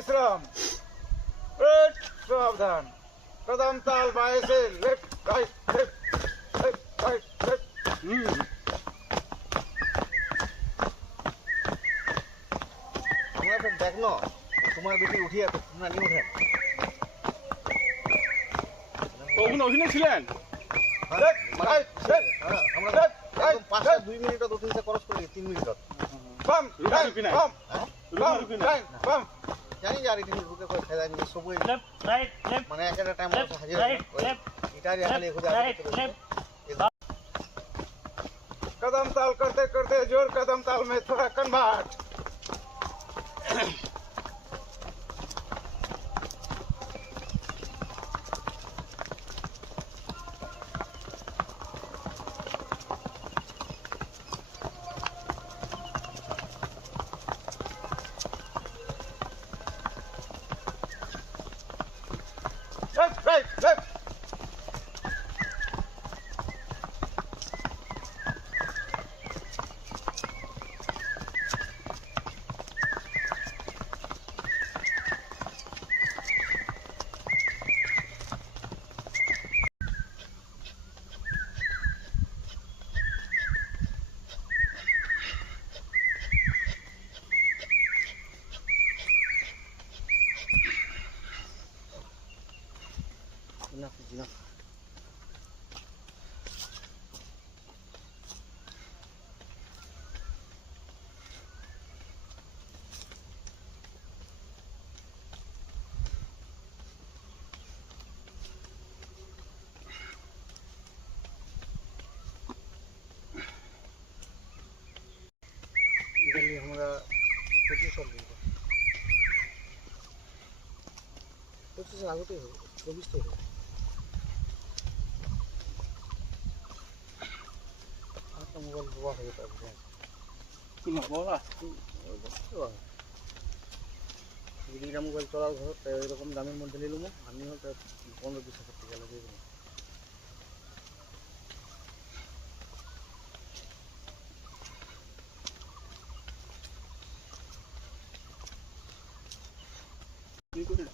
विश्राम। सावधान। कदम ताल बाएं से left right left left right left. আমরা তো দেখলো তোমার বেটি উঠিয়ে তোমরা নিয়ে ওঠেন ওখানে অভিনয় ছিলেন लेफ्ट राइट लेफ्ट আমরা लेफ्ट राइट একদম 5-2 মিনিট তো তিনটা খরচ করি 3 মিনিট बम रुकी रुकी नहीं। बम बम रुकी नहीं। बम জানি যে আর এটি রুকে করে ফেলা নিয়ে সবই left, right, left, মানে একটা টাইম left, হাজির right, left, ইটারি খালি খুদা right, left. कदम ताल करते करते जोर कदम ताल में थोड़ा convert. Left right left enough is enough इधर हमारा 25 और दिन 25 आगे तो 24 तो आपका मोबाइल बुआ हो जाता है বাবা দিদিরা মোবাইল চলার ঘর তাই এরকম দামের মধ্যে নিলাম আমি হয়তো 15-20 হাজার টাকা লাগিয়ে দিলাম কি করে